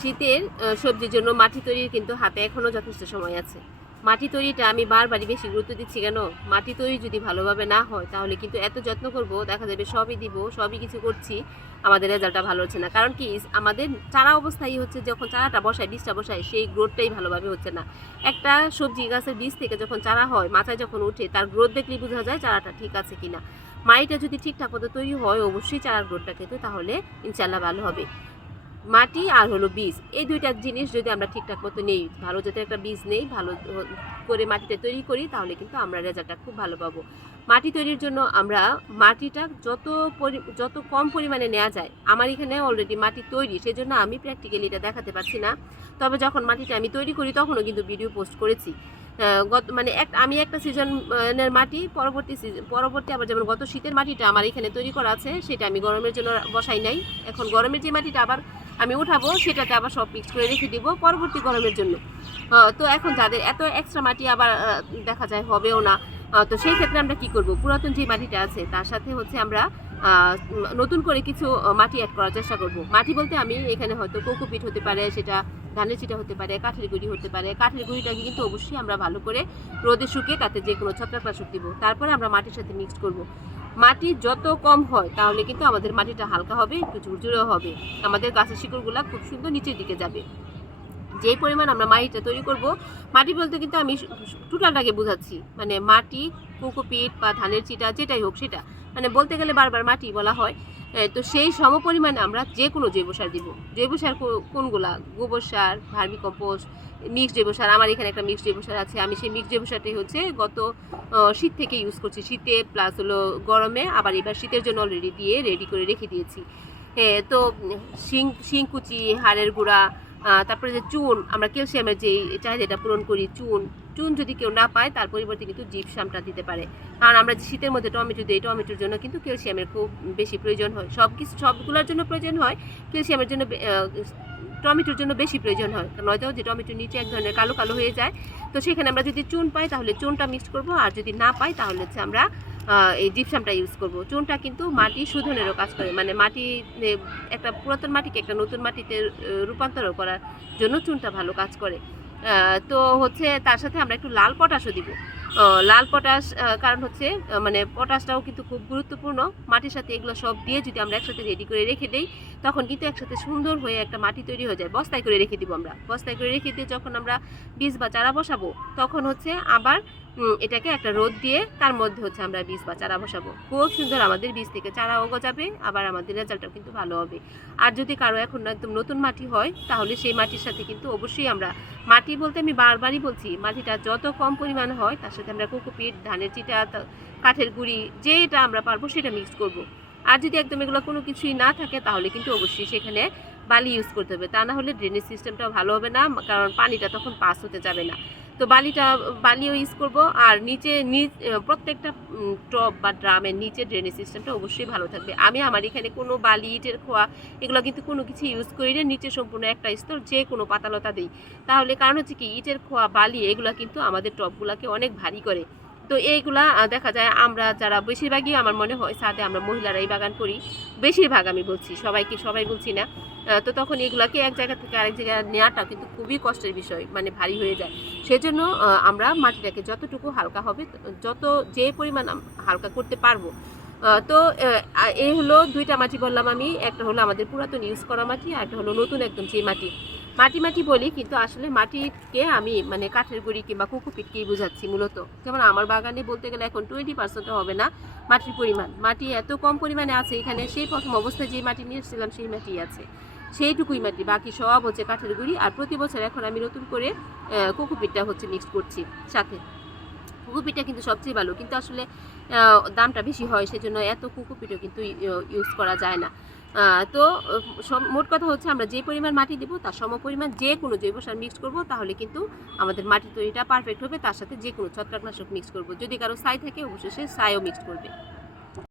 শীতের সবজির জন্য মাটি তৈরির কিন্তু হাতে এখনও যথেষ্ট সময় আছে। মাটি তৈরিটা আমি বারবারই বেশি গুরুত্ব দিচ্ছি কেন, মাটি তৈরি যদি ভালোভাবে না হয় তাহলে কিন্তু এত যত্ন করব, দেখা যাবে সবই দিব, সবই কিছু করছি, আমাদের রেজাল্টটা ভালো হচ্ছে না। কারণ কি, আমাদের চারা অবস্থায় হচ্ছে, যখন চারাটা বসায়, বীজটা বসায়, সেই গ্রোথটাই ভালোভাবে হচ্ছে না। একটা সবজি গাছের বীজ থেকে যখন চারা হয়, মাথায় যখন উঠে, তার গ্রোথ দেখলেই বোঝা যায় চারাটা ঠিক আছে কিনা। মাটিটা যদি ঠিকঠাক মতো তৈরি হয়, অবশ্যই চারার গ্রোথটা কিন্তু তাহলে ইনশাল্লাহ ভালো হবে। মাটি আর হলো বীজ, এই দুইটা জিনিস যদি আমরা ঠিকঠাক মতো নেই, ভালো জাতের একটা বীজ নেই, ভালো করে মাটিটা তৈরি করি, তাহলে কিন্তু আমরা রেজাল্টটা খুব ভালো পাবো। মাটি তৈরির জন্য আমরা মাটিটা যত কম পরিমাণে নেওয়া যায়, আমার এখানে অলরেডি মাটি তৈরি, সেজন্য আমি প্র্যাকটিক্যালি এটা দেখাতে পারছি না। তবে যখন মাটিটা আমি তৈরি করি তখনও কিন্তু ভিডিও পোস্ট করেছি। মানে আমি একটা সিজনের মাটি, পরবর্তী আবার যেমন গত শীতের মাটিটা আমার এখানে তৈরি করা আছে, সেটা আমি গরমের জন্য বসাই নাই। এখন গরমের যে মাটিটা আবার আমি উঠাবো, সেটাতে আবার সব মিক্স করে রেখে দিব পরবর্তী গরমের জন্য। তো এখন যাদের এত এক্সট্রা মাটি আবার দেখা যায় হবেও না, তো সেই ক্ষেত্রে আমরা কি করব, পুরাতন যে মাটিটা আছে তার সাথে হচ্ছে আমরা নতুন করে কিছু মাটি অ্যাড করার চেষ্টা করব। মাটি বলতে আমি এখানে হয়তো কোকোপিট হতে পারে, সেটা ধানের চিটা হতে পারে, কাঠের গুঁড়ি হতে পারে। কাঠের গুঁড়িটাকে কিন্তু অবশ্যই আমরা ভালো করে রোদে শুকিয়ে তাতে যে কোনো ছত্রাকনাশক দিব, তারপরে আমরা মাটির সাথে মিক্স করব। মাটি যত কম হয় তাহলে কিন্তু আমাদের মাটিটা হালকা হবে, একটু ঝুরঝুরেও হবে, আমাদের গাছের শিকড়গুলো খুব সুন্দর নিচের দিকে যাবে। যেই পরিমাণ আমরা মাটিটা তৈরি করব, মাটি বলতে কিন্তু আমি টোটালটাকে বোঝাচ্ছি, মানে মাটি, কোকোপিট বা ধানের চিটা যেটাই হোক সেটা, মানে বলতে গেলে বারবার মাটি বলা হয়। তো সেই সমপরিমাণে আমরা যে কোনো জৈব সার দিব। জৈব সার কোনগুলা, গোবর সার, ভার্মি কম্পোস্ট, মিক্সড জৈব সার। আমার এখানে একটা মিক্সড জৈব সার আছে, আমি সেই মিক্সড জৈব সারটাই হচ্ছে গত শীত থেকে ইউজ করছি, শীতে প্লাস হলো গরমে, আবার এবার শীতের জন্য অলরেডি দিয়ে রেডি করে রেখে দিয়েছি। তো শিংকুচি, হাড়ের গুঁড়া, তারপরে যে চুন, আমরা ক্যালসিয়ামের যে চাহিদাটা পূরণ করি, চুন যদি কেউ না পায় তার পরিবর্তে কিন্তু জিপসামটা দিতে পারে। কারণ আমরা শীতের মধ্যে টমেটো দিই, টমেটোর জন্য কিন্তু ক্যালসিয়ামের খুব বেশি প্রয়োজন হয়, সবগুলোর জন্য প্রয়োজন হয়, ক্যালসিয়ামের জন্য টমেটোর জন্য বেশি প্রয়োজন হয়, নয়তো যে টমেটোর নিচে এক ধরনের কালো কালো হয়ে যায়। তো সেখানে আমরা যদি চুন পাই তাহলে চুনটা মিক্স করব, আর যদি না পাই তাহলে হচ্ছে আমরা এই জিপসামটা ইউজ করব। চুনটা কিন্তু মাটি শোধনেরও কাজ করে, মানে মাটি, একটা পুরাতন মাটিকে একটা নতুন মাটিতে রূপান্তর করার জন্য চুনটা ভালো কাজ করে। তো হচ্ছে তার সাথে আমরা একটু লাল পটাশও দিব। লাল পটাশ, কারণ হচ্ছে মানে পটাশটাও কিন্তু খুব গুরুত্বপূর্ণ। মাটির সাথে এগুলো সব দিয়ে যদি আমরা একসাথে রেডি করে রেখে দিই, তখন কিন্তু একসাথে সুন্দর হয়ে একটা মাটি তৈরি হয়ে যায়। বস্তায় করে রেখে দিব আমরা, বস্তায় করে রেখে দিয়ে যখন আমরা বীজ বা চারা বসাবো, তখন হচ্ছে আবার এটাকে একটা রোদ দিয়ে তার মধ্যে হচ্ছে আমরা বীজ বা চারা বসাবো। খুব সুন্দর আমাদের বীজ থেকে চারাও গজাবে, আবার আমাদের রেজাল্টটাও কিন্তু ভালো হবে। আর যদি কারো এখন একদম নতুন মাটি হয়, তাহলে সেই মাটির সাথে কিন্তু অবশ্যই আমরা, মাটি বলতে আমি বারবারই বলছি, মাটিটা যত কম পরিমাণ হয় তার সাথে আমরা কোকোপিট, ধানের চিটা, কাঠের গুঁড়ি, যেটা আমরা পারবো সেটা মিক্স করব। আর যদি একদম এগুলো কোনো কিছুই না থাকে, তাহলে কিন্তু অবশ্যই সেখানে বালি ইউজ করতে হবে, তা না হলে ড্রেনেজ সিস্টেমটাও ভালো হবে না, কারণ পানিটা তখন পাস হতে যাবে না। তো বালিও ইউজ করব। আর প্রত্যেকটা টব বা ড্রামের নিচে ড্রেনেজ সিস্টেমটা অবশ্যই ভালো থাকবে। আমি আমার এখানে কোনো বালি, ইটের খোয়া, এগুলো কিন্তু কোনো কিছু ইউজ করি না, নিচে সম্পূর্ণ একটা স্তর যে কোনো পাতালতা দিই। তাহলে কারণ হচ্ছে কি, ইটের খোয়া, বালি, এগুলো কিন্তু আমাদের টবগুলোকে অনেক ভারী করে। তো এইগুলা দেখা যায় আমরা যারা, বেশিরভাগই আমার মনে হয় ছাদে আমরা মহিলারাই বাগান করি, বেশিরভাগ আমি বলছি, সবাই বলছি না। তো তখন এগুলাকে এক জায়গা থেকে আরেক জায়গায় নেওয়াটা কিন্তু খুবই কষ্টের বিষয়, মানে ভারী হয়ে যায়। সেজন্য আমরা মাটিটাকে যতটুকু হালকা হবে, যে পরিমাণ হালকা করতে পারবো। তো এই হলো দুইটা মাটি বললাম আমি, একটা হলো আমাদের পুরাতন ইউজ করা মাটি, আর একটা হলো নতুন একদম যে মাটি বলি, কিন্তু আসলে মাটিকে আমি মানে কাঠের গুঁড়ি কিংবা কোকোপিটকেই বোঝাচ্ছি মূলত। যেমন আমার বাগানে বলতে গেলে এখন 20% হবে না মাটির পরিমাণ, মাটি এত কম পরিমাণে আছে এখানে, সেই প্রথম অবস্থায় যে মাটি নিয়ে এসেছিলাম সেই মাটি আছে, সেইটুকুই মাটি, বাকি সব হচ্ছে কাঠের গুঁড়ি। আর প্রতি বছর এখন আমি নতুন করে কোকোপিটটা হচ্ছে মিক্স করছি সাথে। কোকোপিটটা কিন্তু সবচেয়ে ভালো, কিন্তু আসলে দামটা বেশি হয়, সেজন্য এত কোকোপিটও কিন্তু ইউজ করা যায় না। তো মোট কথা হচ্ছে, আমরা যে পরিমাণ মাটি দেবো তার সমপরিমাণ যে কোনো জৈব সার মিক্স করবো, তাহলে কিন্তু আমাদের মাটি তৈরিটা পারফেক্ট হবে। তার সাথে যে কোনো ছত্রাকনাশক মিক্স করবো, যদি কারো ছাই থাকে অবশ্যই সে ছাইও মিক্স করবে।